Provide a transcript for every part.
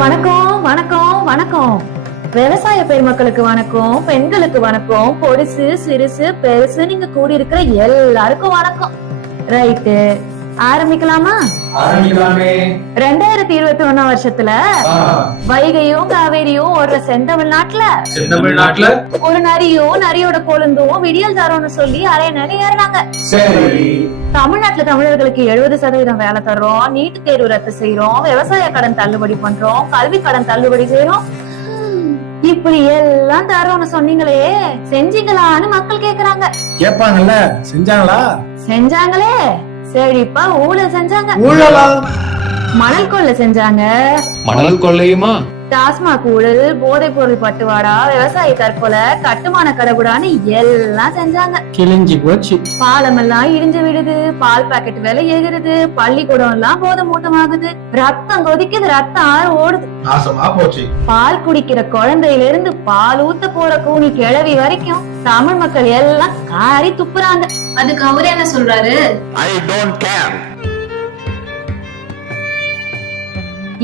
வணக்கம் வணக்கம் வணக்கம். விவசாய பெருமக்களுக்கு வணக்கம் பெண்களுக்கு வணக்கம். பொடிசு சிறுசு பெருசு நீங்க கூடி இருக்கிற எல்லாருக்கும் வணக்கம். ரைட்டு. ஆரம்பிக்கலாமா? ரெண்டாயிரத்தி இருபத்தி ஒண்ணாம் வருஷத்துல வைகையும் காவேரியும் ஓடுற செந்தமிழ்நாட்டுல செந்தமிழ்நாட்டுல ஒரு நரியும் நரியோட கொழுந்தும் விடியல் தரோம்னு சொல்லி அரைய நிலை ஏறினாங்க. தமிழ்நாட்டுல தமிழர்களுக்கு எழுபது சதவீதம் வேலை தர்றோம் நீட்டு தேர்வு ரத்து செய்யறோம் விவசாய கடன் தள்ளுபடி பண்றோம் கல்வி கடன் தள்ளுபடி செய்யறோம் இப்படி எல்லாம் தரோம்னு சொன்னீங்களே செஞ்சீங்களான்னு மக்கள் கேக்குறாங்க. கேட்பாங்கல்ல செஞ்சாங்களா? செஞ்சாங்களே. செழிப்பா ஊழல் செஞ்சாங்க. ஊழலா? மணல் கொள்ளை செஞ்சாங்க. மணல் கொள்ளையுமா? டாஸ்மாக் ஊழல் போதைப் பொருள் பட்டுவாடா விவசாய தற்கொலை கட்டுமான கடவுடான்னு எல்லாம் செஞ்சாங்க. கிழிஞ்சி போச்சு. பாலம் எல்லாம் இடிஞ்சு விடுது பால் பாக்கெட் விலை ஏகுறது பள்ளிக்கூடம் எல்லாம் போத மூட்டமாகுது ரத்தம் கொதிக்குது ரத்தம் ஆறு ஓடுது. நாசமா போச்சு. பால் குடிக்கிற குழந்தையில இருந்து பால் ஊத்த போற கூனி கிழவி வரைக்கும் தமிழ் மக்கள் எல்லாம் காரி துப்புறாங்க. அதுக்கு அவரு என்ன சொல்றாரு?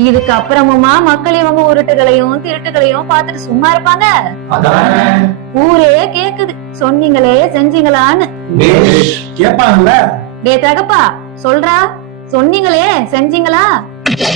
இதுக்கு அப்புறமுமா மக்கள் இவங்க உருட்டுகளையும் திருட்டுகளையும் பார்த்துட்டு சும்மா இருப்பாங்க. ஊரே கேக்குது. சொன்னீங்களே செஞ்சீங்களான்னு. டே தகப்பா சொல்றா. சொன்னீங்களே செஞ்சீங்களா?